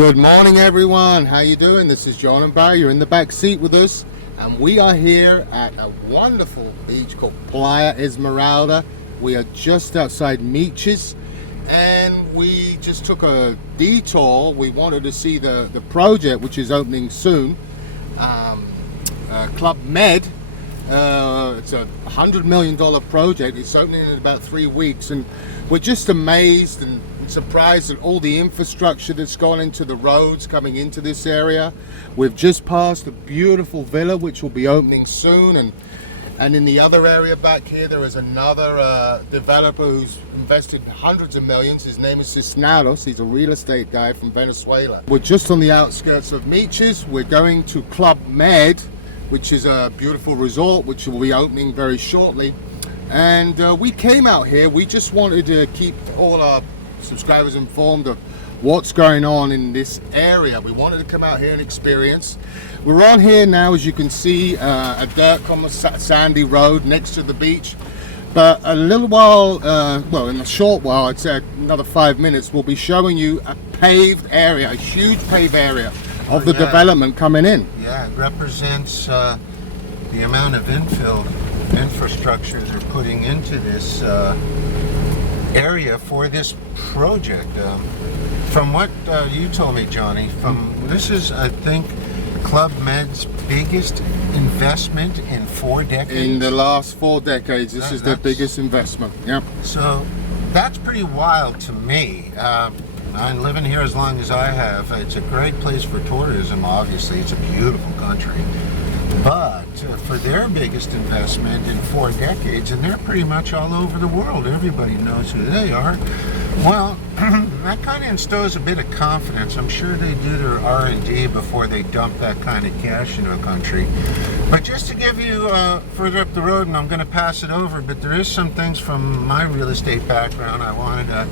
Good morning, everyone. How you doing? This is John and Barry. You're in the back seat with us, and we are here at a wonderful beach called Playa Esmeralda. We are just outside Miches, and we just took a detour. We wanted to see the project, which is opening soon. Club Med. It's a $100 million project. It's opening in about 3 weeks, and we're just amazed and surprised at all the infrastructure that's gone into the roads coming into this area. We've just passed a beautiful villa which will be opening soon, and in the other area back here there is another developer who's invested hundreds of millions. His name is Cisternas. He's a real estate guy from Venezuela. We're just on the outskirts of Miches. We're going to Club Med, which is a beautiful resort which will be opening very shortly. And we came out here, we just wanted to keep all our subscribers informed of what's going on in this area. We wanted to come out here and experience. We're on here now, as you can see, a dirt, sandy road next to the beach. But a little while, well, in a short while, I'd say another 5 minutes, we'll be showing you a paved area, a huge paved area of the development coming in. Yeah, it represents the amount of infill infrastructure they're putting into this area for this project. From what you told me, Johnny, this is, I think, Club Med's biggest investment in 4 decades. In the last 4 decades, this is their biggest investment. Yep. So that's pretty wild to me. I'm living here as long as I have. It's a great place for tourism, obviously. It's a beautiful country. But for their biggest investment in 4 decades, and they're pretty much all over the world, everybody knows who they are, well, that kind of instills a bit of confidence. I'm sure they do their R&D before they dump that kind of cash into a country. But just to give you further up the road, and I'm going to pass it over, but there is some things from my real estate background I wanted to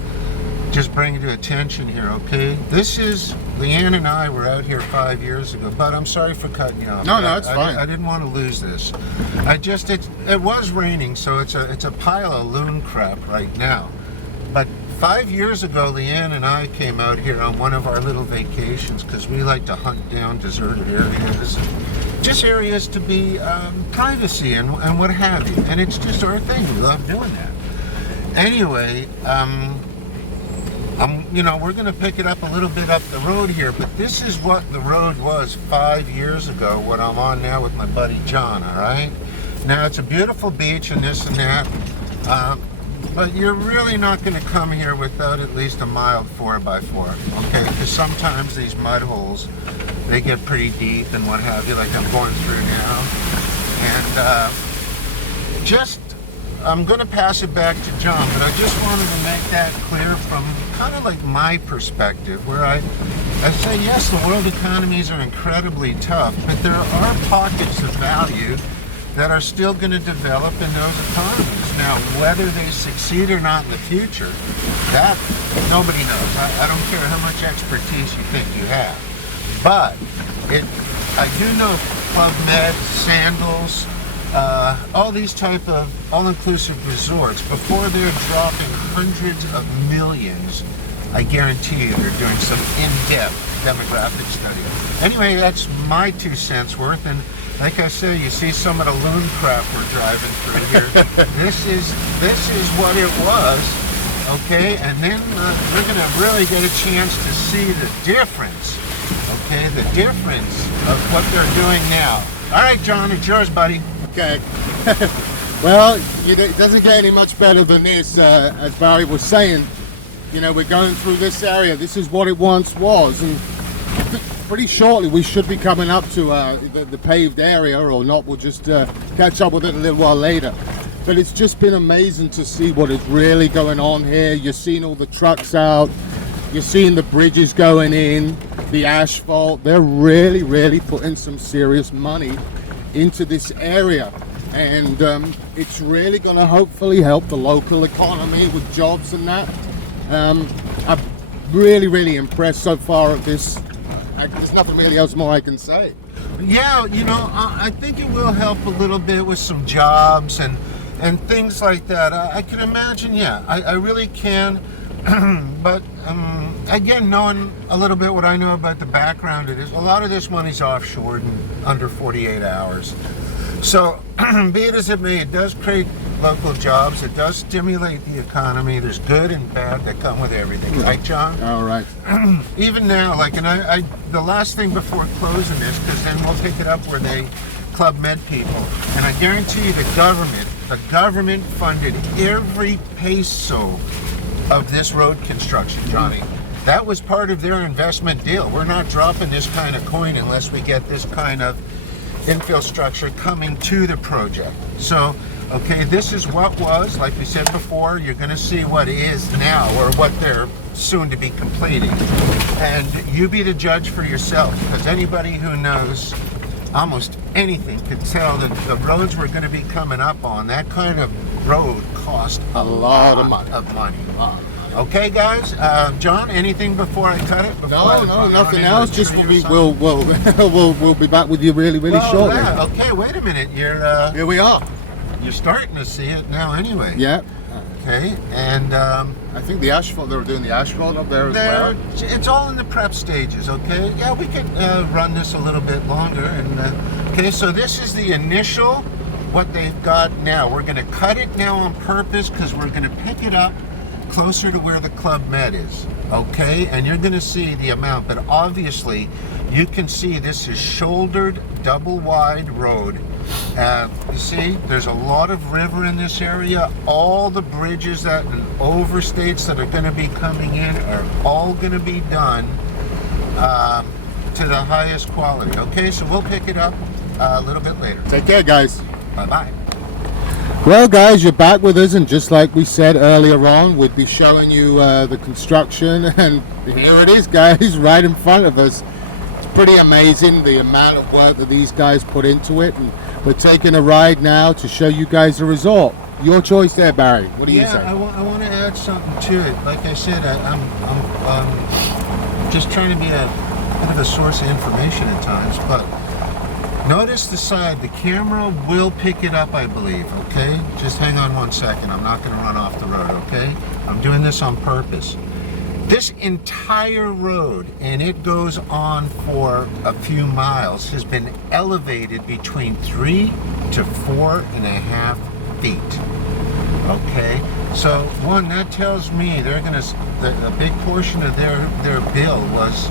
just bring it to attention here, okay? This is, Leanne and I were out here 5 years ago, but I'm sorry for cutting you off. No, it's fine. I didn't want to lose this. It was raining, so it's a pile of loon crap right now. But 5 years ago, Leanne and I came out here on one of our little vacations because we like to hunt down deserted areas, just areas to be privacy and what have you. And it's just our thing. We love doing that. Anyway, you know, we're going to pick it up a little bit up the road here, but this is what the road was 5 years ago, what I'm on now with my buddy John, all right? Now, it's a beautiful beach and this and that, but you're really not going to come here without at least a mild 4x4, okay? Because sometimes these mud holes, they get pretty deep and what have you, like I'm going through now. And I'm going to pass it back to John, but I just wanted to make that clear from kind of like my perspective, where I say, yes, the world economies are incredibly tough, but there are pockets of value that are still going to develop in those economies. Now, whether they succeed or not in the future, that nobody knows. I don't care how much expertise you think you have. But I do know Club Med, Sandals, all these type of all-inclusive resorts, before they're dropping hundreds of millions, I guarantee you they're doing some in-depth demographic study. Anyway, that's my 2 cents worth, and like I say, you see some of the loon crap we're driving through here. This is what it was, okay? And then we're going to really get a chance to see the difference, okay? The difference of what they're doing now. All right, John, it's yours, buddy. Okay. Well, it doesn't get any much better than this. As Barry was saying, you know, we're going through this area. This is what it once was, and pretty shortly we should be coming up to the paved area, or not. We'll just catch up with it a little while later. But it's just been amazing to see what is really going on here. You're seeing all the trucks out. You're seeing the bridges going in, the asphalt. They're really putting some serious money into this area, and it's really going to hopefully help the local economy with jobs and that. I'm really impressed so far at this. There's nothing really else more I can say. Yeah, you know, I think it will help a little bit with some jobs and things like that. I can imagine, yeah, I really can. But again, knowing a little bit what I know about the background, it is a lot of this money's offshored in under 48 hours. So, be it as it may, it does create local jobs. It does stimulate the economy. There's good and bad that come with everything, right, John? All right. Even now, like, and I the last thing before closing this, because then we'll pick it up where they Club Med people, and I guarantee you the government funded every peso of this road construction, Johnny. That was part of their investment deal. We're not dropping this kind of coin unless we get this kind of infrastructure coming to the project. So, okay, this is what was, like we said before, you're going to see what is now, or what they're soon to be completing. And you be the judge for yourself, because anybody who knows almost anything could tell that the roads we're going to be coming up on, that kind of road cost a lot of money. Okay, guys. John, anything before I cut it? No, nothing else. Just we'll be back with you really shortly. Yeah. Okay, wait a minute. You're here we are. You're starting to see it now, anyway. Yeah. Okay, and I think the asphalt. They were doing the asphalt up there as well. It's all in the prep stages. Okay. Yeah, we could run this a little bit longer. And okay, so this is the initial. What they've got now. We're going to cut it now on purpose because we're going to pick it up closer to where the Club Med is, okay? And you're going to see the amount, but obviously you can see this is shouldered, double wide road. You see, there's a lot of river in this area. All the bridges that and overstates that are going to be coming in are all going to be done to the highest quality, okay? So we'll pick it up a little bit later. Take care, guys. Bye-bye. Well, guys, you're back with us, and just like we said earlier on, we'd be showing you the construction, and here it is, guys, right in front of us. It's pretty amazing the amount of work that these guys put into it, and we're taking a ride now to show you guys the result. Your choice there, Barry. What do you say? I want to add something to it. Like I said, I'm just trying to be a bit of a source of information at times, but notice the side. The camera will pick it up, I believe, okay? Just hang on 1 second. I'm not going to run off the road, okay? I'm doing this on purpose. This entire road, and it goes on for a few miles, has been elevated between 3 to 4.5 feet, okay? So, one, that tells me they're going to, a big portion of their bill was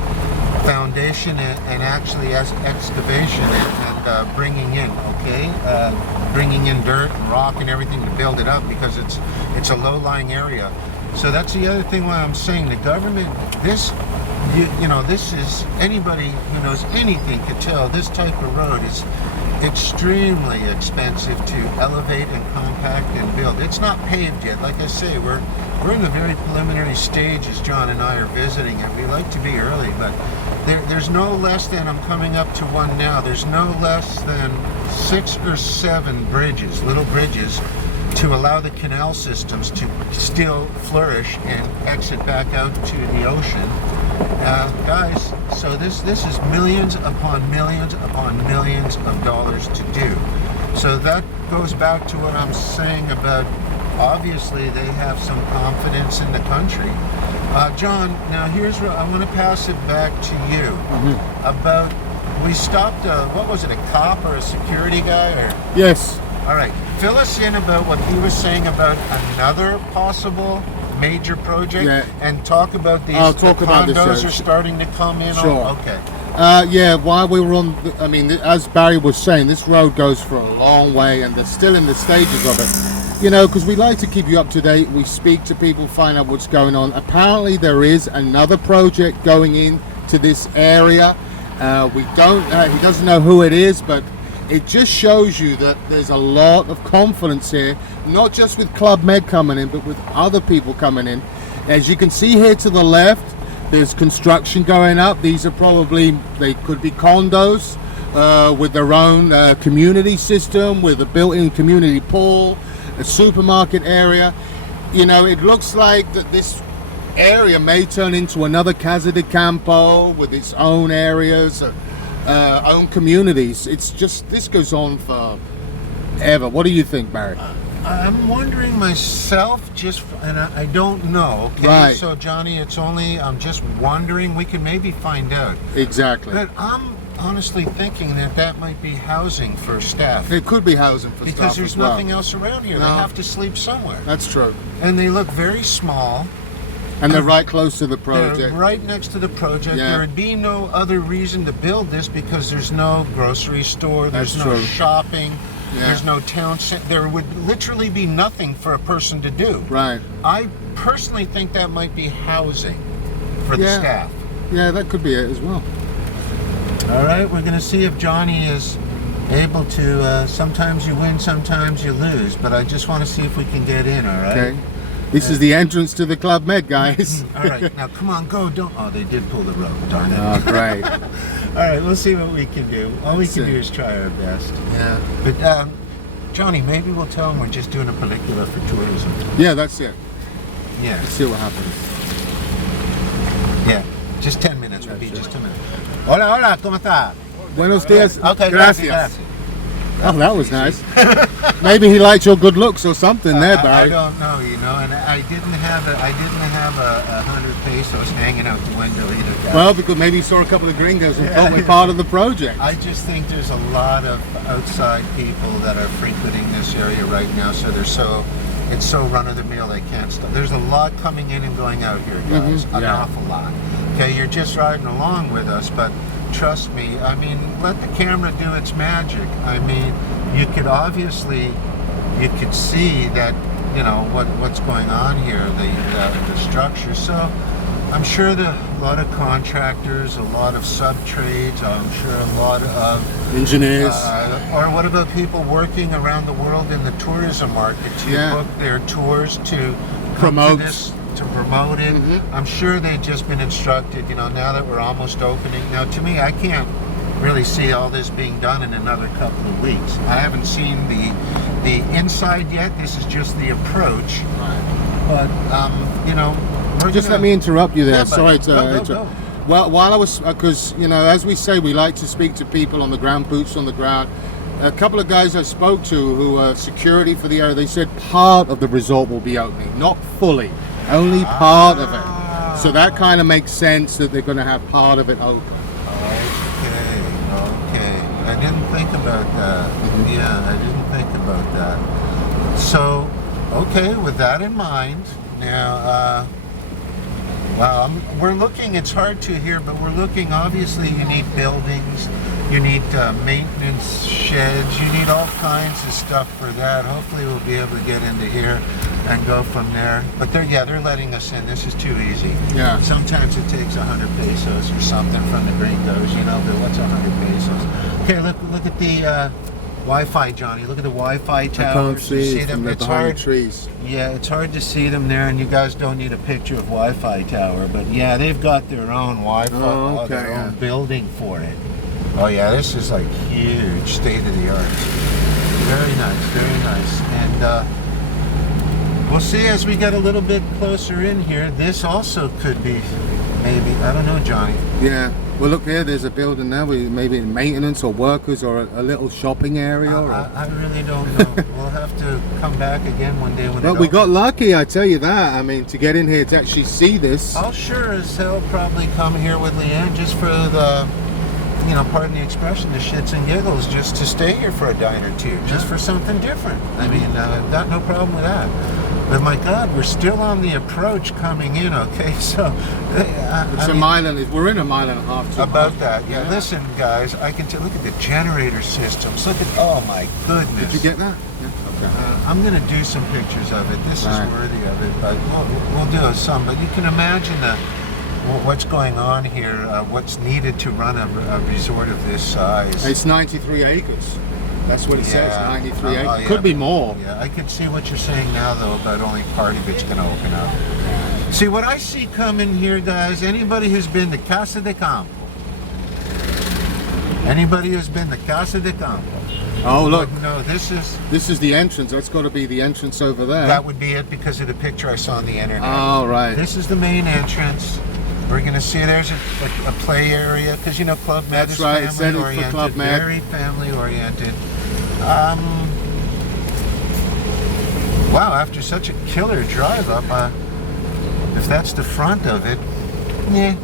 foundation and actually as excavation and bringing in, okay, bringing in dirt and rock and everything to build it up, because it's a low-lying area. So that's the other thing why I'm saying the government, this, you know, this is, anybody who knows anything could tell this type of road is extremely expensive to elevate and compact and build. It's not paved yet. Like I say, we're in the very preliminary stages. John and I are visiting it. We like to be early, but there's no less than, I'm coming up to one now, there's no less than 6 or 7 bridges, little bridges, to allow the canal systems to still flourish and exit back out to the ocean. Guys, so this is millions upon millions upon millions of dollars to do. So that goes back to what I'm saying about, obviously they have some confidence in the country. John, now here's what I want to pass it back to you. About, we stopped, what was it, a cop or a security guy? Or? Yes. All right, fill us in about what he was saying about another possible major project, and talk about these. I'll talk about this. Condos are starting to come in. Sure. Okay. Yeah, while we were on, I mean, as Barry was saying, this road goes for a long way, and they're still in the stages of it. You know, because we like to keep you up to date. We speak to people, find out what's going on. Apparently, there is another project going into this area. We don't. He doesn't know who it is, but it just shows you that there's a lot of confidence here, not just with Club Med coming in, but with other people coming in. As you can see here to the left, there's construction going up. These are probably, they could be condos with their own community system, with a built-in community pool, a supermarket area. You know, it looks like that this area may turn into another Casa de Campo with its own areas, own communities. It's just, this goes on forever. What do you think, Barry? I'm wondering myself, and I don't know. Okay, Right. so Johnny, I'm just wondering. We can maybe find out. Exactly. But I'm honestly thinking that might be housing for staff. It could be housing for staff Because there's as well. nothing else around here. No. They have to sleep somewhere. That's true. And they look very small. And they're right close to the They're project. right next to the project. Yeah. There would be no other reason to build this because there's no grocery store, there's That's no true. shopping, Yeah. there's no town center. There would literally be nothing for a person to do. Right. I personally think that might be housing for the Yeah. staff. Yeah, that could be it as well. All right, we're going to see if Johnny is able to. Sometimes you win, sometimes you lose, but I just want to see if we can get in, all right? Okay. This is the entrance to the Club Med, guys. All right, now come on, go. Don't. Oh, they did pull the rope, darn it. Oh, great. All right, we'll see what we can do. All we can do is try our best. Yeah. But, Johnny, maybe we'll tell them we're just doing a película for tourism. Yeah, that's it. Yeah. Let's see what happens. Yeah. Just 10 minutes would be just 10 minutes. Hola, hola, ¿cómo está? Buenos dias. Okay, gracias. Oh, that was nice. Maybe he liked your good looks or something there, I Barry. don't know, and I didn't have a 100 pesos hanging out the window either, guys. Well, because maybe he saw a couple of gringos and Yeah. thought we're part of the project. I just think there's a lot of outside people that are frequenting this area right now, so it's so run-of-the-mill they can't stop. There's a lot coming in and going out here, guys. An yeah. awful lot. Okay, you're just riding along with us, but trust me, I mean, let the camera do its magic. I mean, you could see that, what's going on here, the structure. So I'm sure a lot of contractors, a lot of sub-trades, I'm sure a lot of Engineers. or what about people working around the world in the tourism market to Yeah. book their tours to Promote. to promote it? I'm sure they've just been instructed, now that we're almost opening. Now, to me, I can't really see all this being done in another couple of weeks. I haven't seen the inside yet. This is just the approach. But, we're Just gonna- let me interrupt you there. Yeah, but Sorry to go, interrupt. go. Well, while I was, because, as we say, we like to speak to people on the ground, boots on the ground. A couple of guys I spoke to who are security for the area, they said part of the resort will be opening, not fully, only part of it. So that kind of makes sense that they're going to have part of it open. Okay. I didn't think about that. Yeah, I didn't think about that. So, okay, with that in mind, now, we're looking, it's hard to hear, but we're looking, obviously, you need buildings, you need maintenance sheds, you need all kinds of stuff for that. Hopefully we'll be able to get into here and go from there. But they're letting us in. This is too easy. Yeah. Sometimes it takes 100 pesos or something from the gringos, but what's 100 pesos? Okay, look at the Wi-Fi, Johnny. Look at the Wi-Fi towers. I can't see them. from It's behind hard. the trees. Yeah, it's hard to see them there, and you guys don't need a picture of Wi-Fi tower. But yeah, they've got their own Wi-Fi, Oh, okay, their yeah. own building for it. Oh yeah, this is like huge, state of the art. Very nice, very nice. And we'll see as we get a little bit closer in here. This also could be maybe, I don't know, Johnny. Yeah. Well, look here, there's a building there with maybe maintenance or workers or a little shopping area. I really don't know. We'll have to come back again one day when But it we got opens. lucky, I tell you that. I mean, to get in here to actually see this. I'll sure as hell probably come here with Leanne just for the, pardon the expression, the shits and giggles, just to stay here for a dime or two, just for something different. I mean, I've got no problem with that. But my God, we're still on the approach coming in, okay? So, It's a mile and we're in a mile and a half. 2 about miles. that, yeah. Listen, guys, I can tell. Look at the generator systems. Look at, oh my goodness. Did you get that? Yeah. Okay. I'm going to do some pictures of it. This Right. is worthy of it, but we'll do some. But you can imagine what's going on here, what's needed to run a resort of this size. It's 93 acres. That's what it says, Yeah. 93 acres. Yeah. Could be more. Yeah, I can see what you're saying now, though, about only part of it's going to open up. See, what I see coming here, guys, anybody who's been to Casa de Campo, anybody who's been to Casa de Campo, Oh, look. no, this This is the entrance. That's got to be the entrance over there. that would be it because of the picture I saw on the internet. Oh, right. This is the main entrance. We're going to see there's a play area because, Club Med That's is right, it's set family for oriented, Club Med. very family oriented. wow, after such a killer drive up, if that's the front of it, yeah.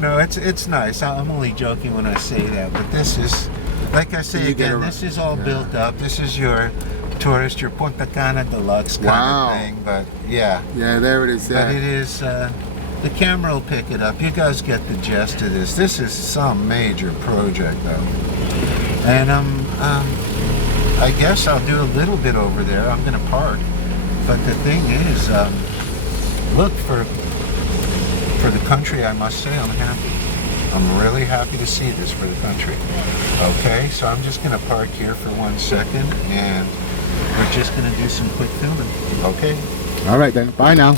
No, it's nice. I'm only joking when I say that, but this is, like I say again, this is all built up. This is your tourist, your Punta Cana deluxe kind of thing, but yeah. Yeah, there it is. But it is, the camera will pick it up. You guys get the gist of this. This is some major project, though. And I guess I'll do a little bit over there. I'm going to park. But the thing is, look, for the country, I must say I'm happy. I'm really happy to see this for the country. Okay, so I'm just going to park here for 1 second, and we're just going to do some quick filming. Okay? All right then. Bye now.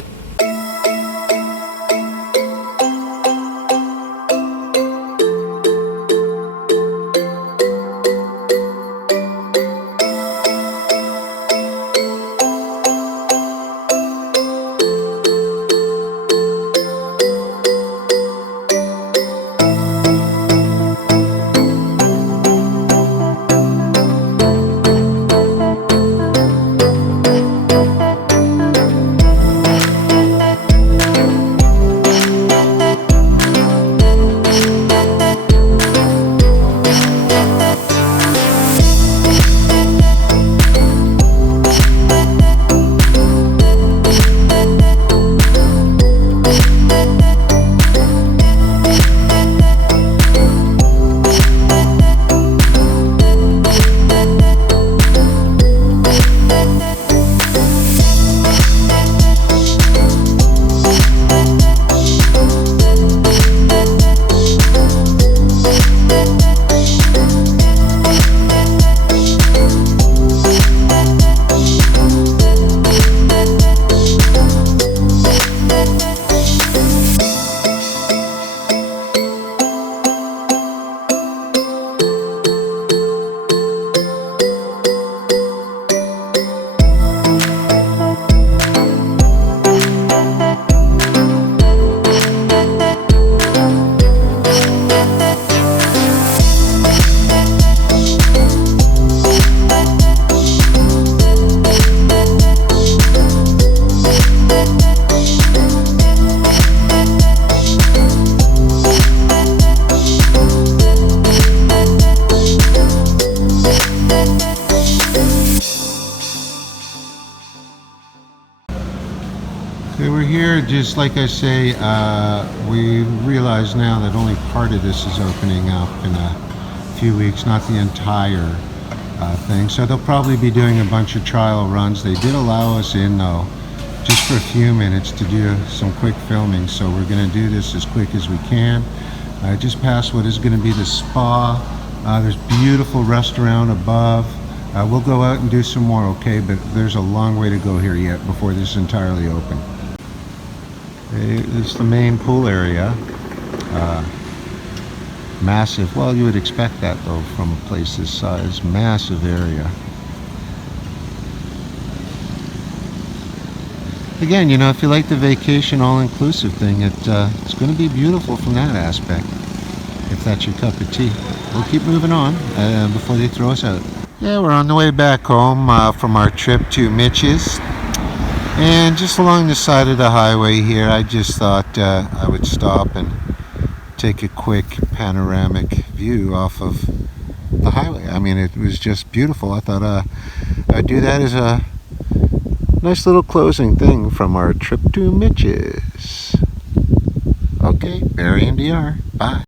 Okay, we're here, just like I say, we realize now that only part of this is opening up in a few weeks, not the entire thing. So they'll probably be doing a bunch of trial runs. They did allow us in though, just for a few minutes to do some quick filming. So we're gonna do this as quick as we can. Just past what is gonna be the spa. There's beautiful restaurant above. We'll go out and do some more, okay? But there's a long way to go here yet before this is entirely open. Okay, this is the main pool area. Massive, well, you would expect that though from a place this size. Massive area. Again, you know, if you like the vacation all-inclusive thing, it's going to be beautiful from that aspect, if that's your cup of tea. We'll keep moving on before they throw us out. Yeah, we're on the way back home from our trip to Miches. And just along the side of the highway here, I just thought I would stop and take a quick panoramic view off of the highway. I mean, it was just beautiful. I thought I'd do that as a nice little closing thing from our trip to Miches. Okay, Barry and DR. Bye.